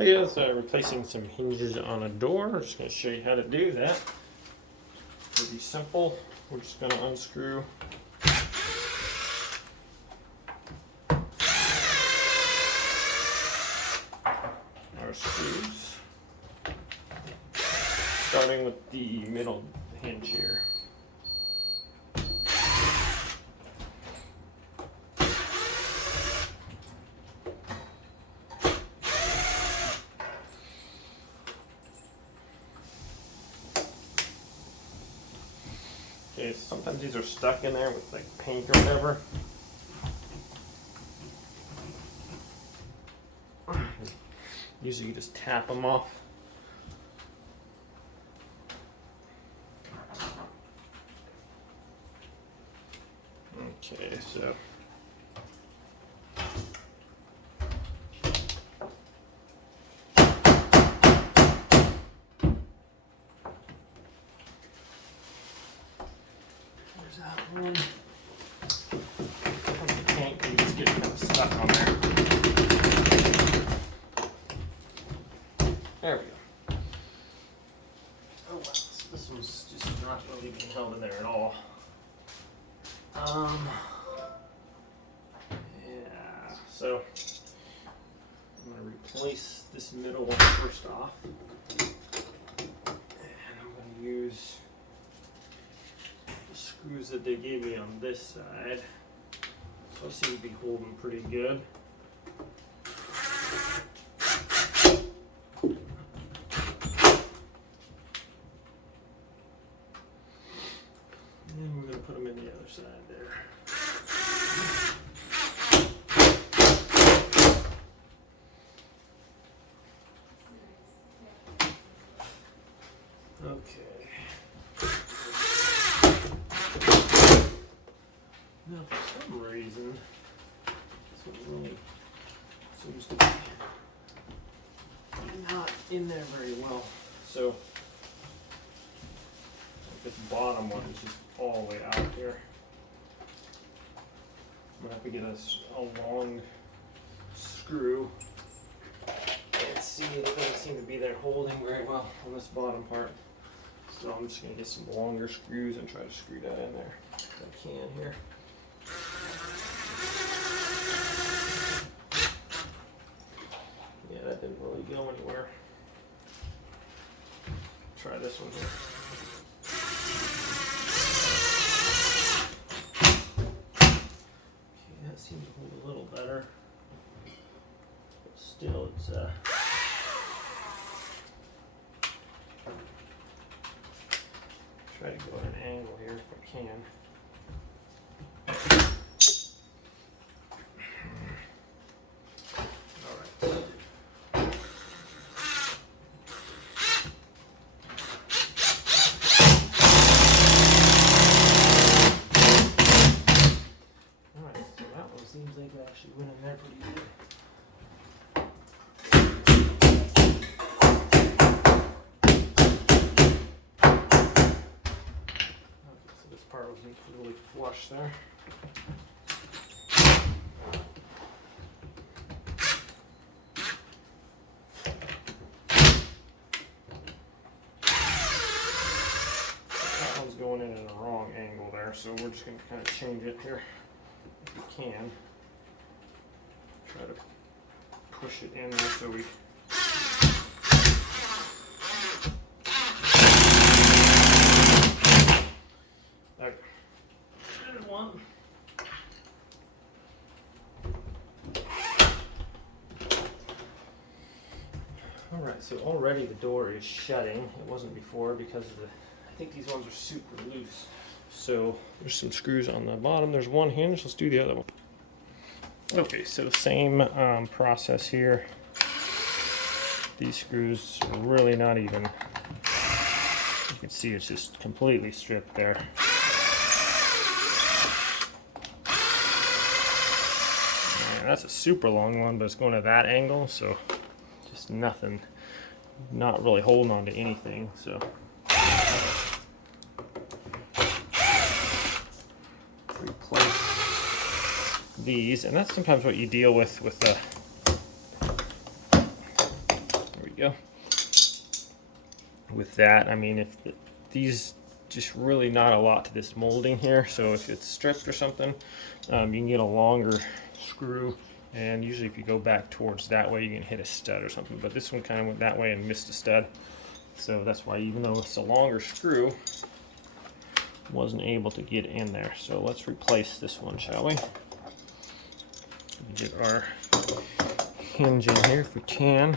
Hey guys, replacing some hinges on a door. I'm just going to show you how to do that. Pretty simple. We're just going to unscrew our screws, starting with the middle hinge here. Okay, sometimes these are stuck in there with like paint or whatever. Usually you just tap them off. Okay, so there's that one. Sometimes the paint can just get kind of stuck on there. There we go. Oh wow, this one's just not really being held in there at all. Yeah, so I'm going to replace this middle one first off. And I'm going to use the screws that they gave me on this side. Those seem to be holding pretty good. And we're going to put them in the other side there. Okay. Now, for some reason, this one really seems to be not in there very well. So, this bottom one is just all the way out here. I'm gonna have to get a long screw. Let's see, it doesn't seem to be there holding very well on this bottom part. So I'm just gonna get some longer screws and try to screw that in there if I can here. Yeah, that didn't really go anywhere. Try this one here. That seems to hold a little better, but still it's try to go at an angle here if I can. Alright. Seems like it actually went in there pretty good. Okay, so this part wasn't really flush there. That one's going in the wrong angle there, so we're just going to kind of change it here. If you can, try to push it in there so we okay. There's one. Alright, so already the door is shutting. It wasn't before because of I think these ones are super loose. So there's some screws on the bottom. There's one hinge. Let's do the other one. Okay, so same process here. These screws are really not even. You can see it's just completely stripped there. And that's a super long one, but it's going at that angle, so just nothing, not really holding on to anything. So. Replace these, and that's sometimes what you deal with the go. With that, I mean, if these just really not a lot to this molding here, so if it's stripped or something, you can get a longer screw, and usually if you go back towards that way, you can hit a stud or something, but this one kind of went that way and missed a stud, so that's why even though it's a longer screw, wasn't able to get in there. So let's replace this one, shall we? Get our hinge in here if we can.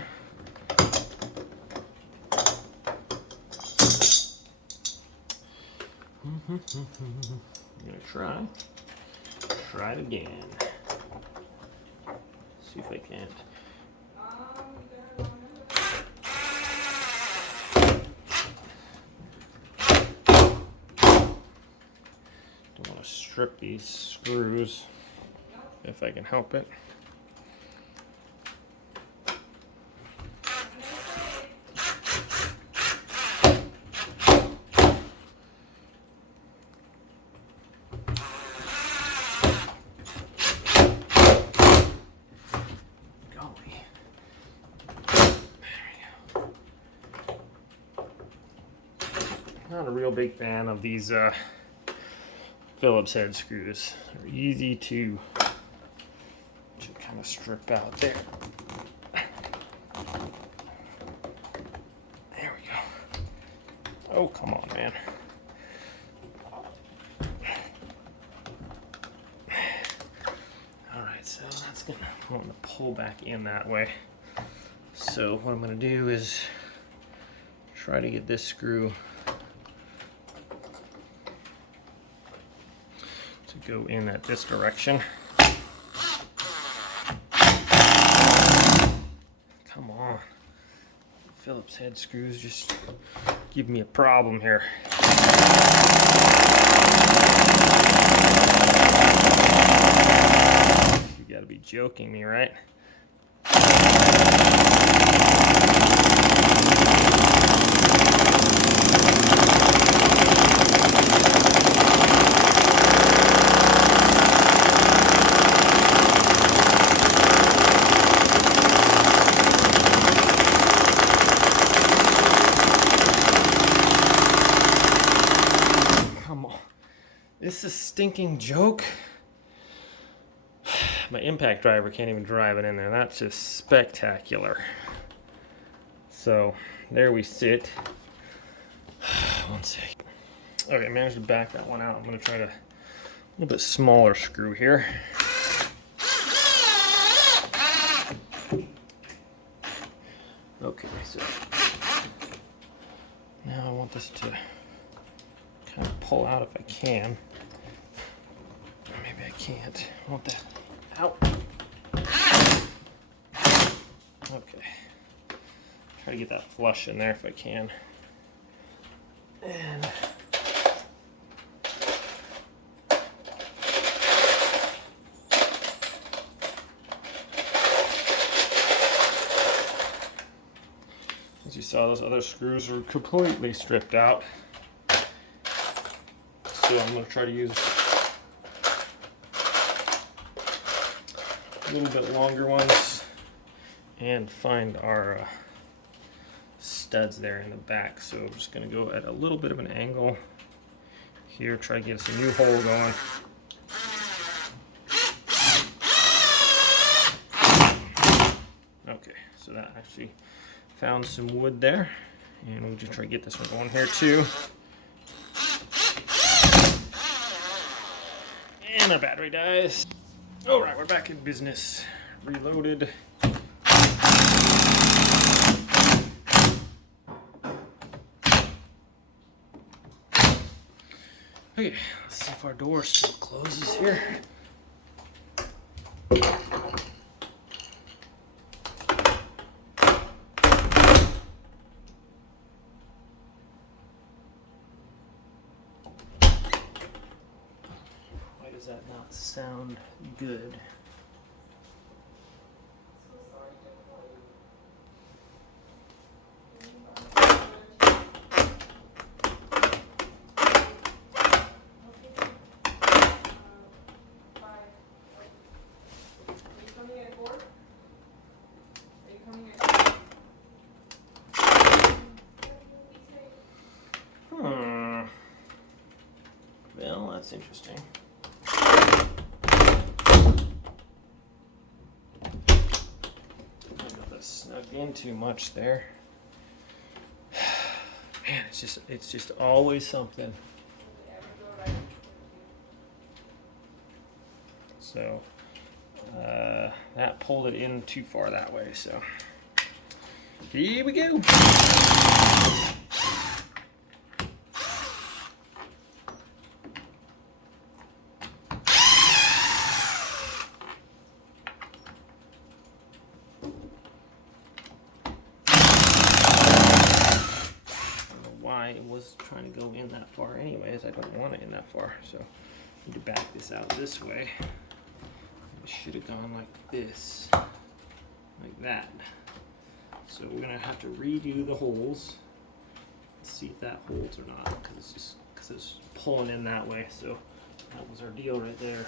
I'm gonna try it again. See if I can't. Don't want to strip these screws if I can help it. Not a real big fan of these Phillips head screws. They're easy to kind of strip out there. There we go. Oh, come on, man. Alright, so that's gonna, I want to pull back in that way. So what I'm gonna do is try to get this screw to go in at this direction. Come on. Phillips head screws just give me a problem here. You gotta be joking me, right? This is a stinking joke. My impact driver can't even drive it in there. That's just spectacular. So there we sit. One sec. Okay, managed to back that one out. I'm going to try to a little bit smaller screw here. Okay, so now I want this to kind of pull out if I can. Maybe I can't. I want that out. Okay. Try to get that flush in there if I can. And as you saw, those other screws were completely stripped out. So I'm going to try to use a little bit longer ones and find our studs there in the back. So I'm just going to go at a little bit of an angle here, try to get us a new hole going. Okay, so that actually found some wood there, and we'll just try to get this one going here too. And our battery dies. Alright, we're back in business. Reloaded. Okay, let's see if our door still closes here. Does that not sound good? that's interesting. Snuck in too much there. Man, it's just always something. So that pulled it in too far that way. So here we go. It was trying to go in that far anyways. I don't want it in that far, so I need to back this out this way. It should have gone like this, like that. So we're gonna have to redo the holes, see if that holds or not, because it's pulling in that way. So that was our deal right there.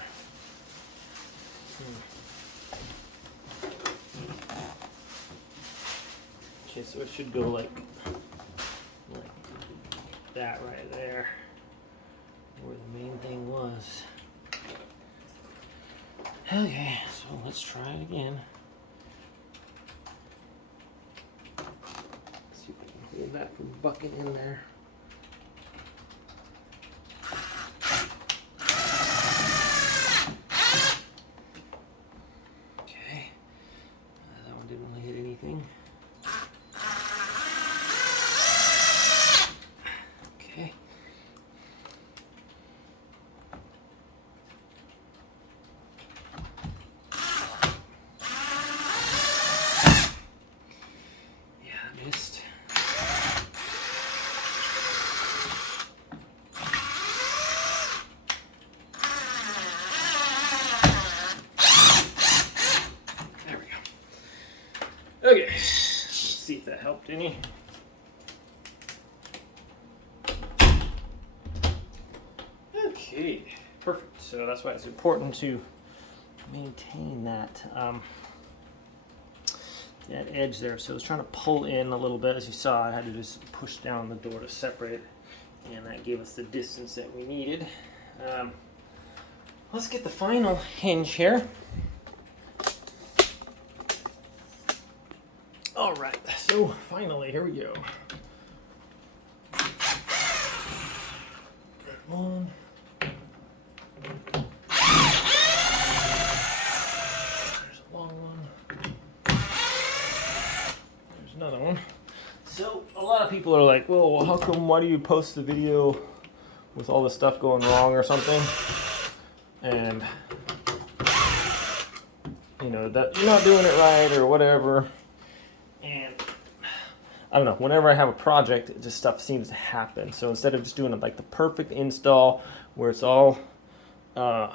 Okay, so it should go like that right there, where the main thing was. Okay, so let's try it again. See if I can hold that from bucking in there. Okay, that one didn't really hit anything. Okay. Yeah, I missed. There we go. Okay, let's see if that helped any. Okay, perfect. So that's why it's important to maintain that that edge there. So I was trying to pull in a little bit. As you saw, I had to just push down the door to separate it, and that gave us the distance that we needed. Let's get the final hinge here. All right, so finally, here we go. One. Another one. So a lot of people are like, well, how come, why do you post the video with all this stuff going wrong or something? And you know, that you're not doing it right or whatever. And I don't know, whenever I have a project, it just stuff seems to happen. So instead of just doing like the perfect install where it's all you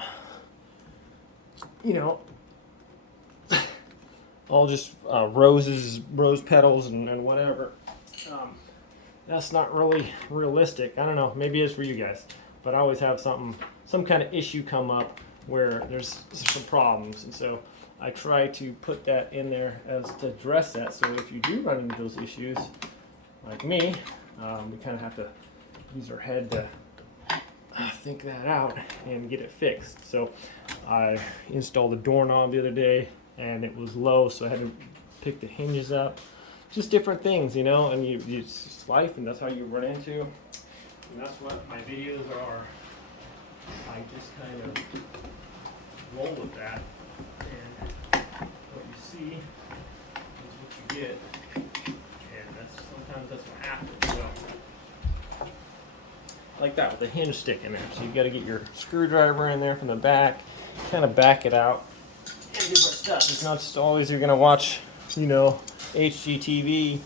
know, all just rose petals and whatever. That's not really realistic. I don't know, maybe it is for you guys, but I always have some kind of issue come up where there's some problems, and so I try to put that in there as to address that. So if you do run into those issues, like me, we kind of have to use our head to think that out and get it fixed. So I installed a doorknob the other day, and it was low, so I had to pick the hinges up. Just different things, you know, and it's just life, and that's how you run into. And that's what my videos are. I just kind of roll with that, and what you see is what you get, and sometimes that's what happens. So, like that with the hinge stick in there. So you got to get your screwdriver in there from the back, kind of back it out. And different stuff. It's not just always you're gonna watch, you know, HGTV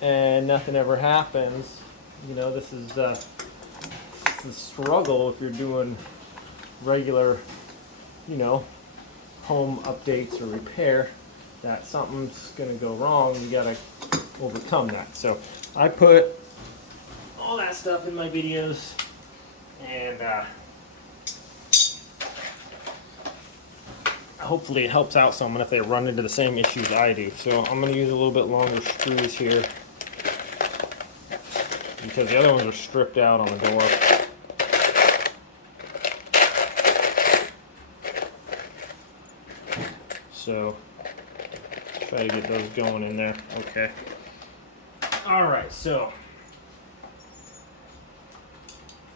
and nothing ever happens. You know, this is the struggle if you're doing regular, you know, home updates or repair, that something's gonna go wrong. You gotta overcome that. So I put all that stuff in my videos, and hopefully it helps out someone if they run into the same issues I do. So I'm going to use a little bit longer screws here because the other ones are stripped out on the door. So try to get those going in there. Okay. All right, so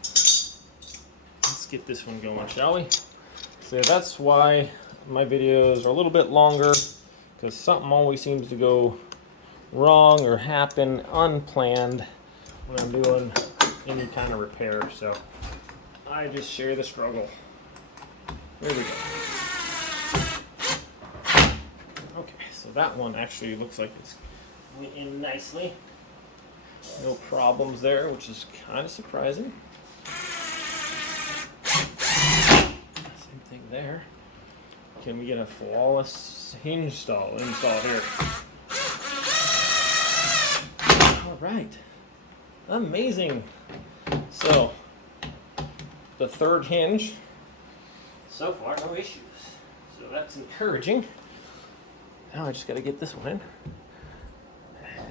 let's get this one going, shall we? So that's why my videos are a little bit longer, because something always seems to go wrong or happen unplanned when I'm doing any kind of repair. So I just share the struggle. There we go. Okay, so that one actually looks like it's went in nicely. No problems there, which is kind of surprising. Same thing there. Can we get a flawless hinge install here? All right, amazing. So the third hinge, so far no issues. So that's encouraging. Now I just got to get this one in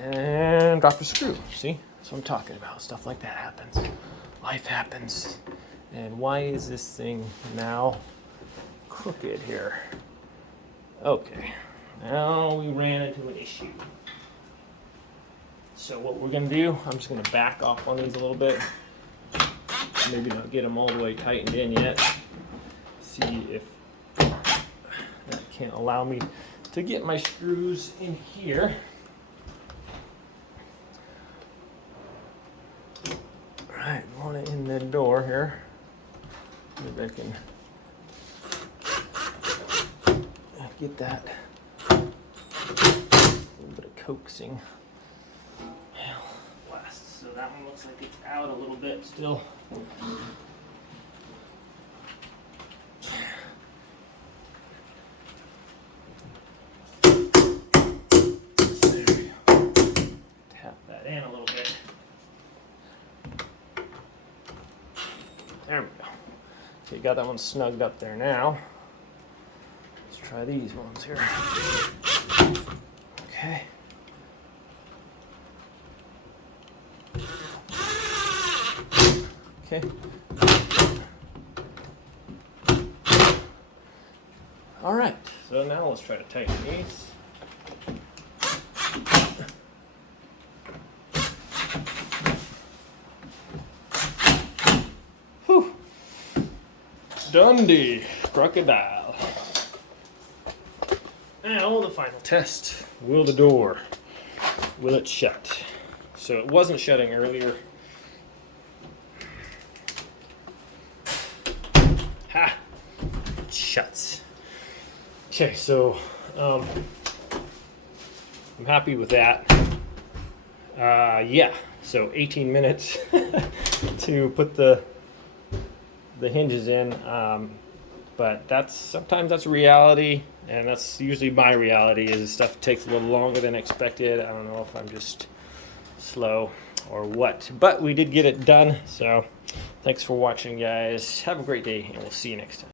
and drop the screw. See, that's what I'm talking about. Stuff like that happens. Life happens. And why is this thing now crooked here? Okay, now we ran into an issue. So what we're gonna do, I'm just gonna back off on these a little bit. Maybe not get them all the way tightened in yet. See if that can't allow me to get my screws in here. All right, want it in the door here. Maybe I can get that. A little bit of coaxing. Blast. So that one looks like it's out a little bit still. In a little bit. There we go. So you got that one snugged up there now. Let's try these ones here. Okay. Okay. All right. So now let's try to tighten these. Dundee crocodile. Now the final test. Will the door, will it shut? So it wasn't shutting earlier. Ha! It shuts. Okay, so I'm happy with that. Yeah, so 18 minutes to put the hinges in, but sometimes that's reality, and that's usually my reality. Is stuff takes a little longer than expected. I don't know if I'm just slow or what, but we did get it done. So thanks for watching, guys. Have a great day, and we'll see you next time.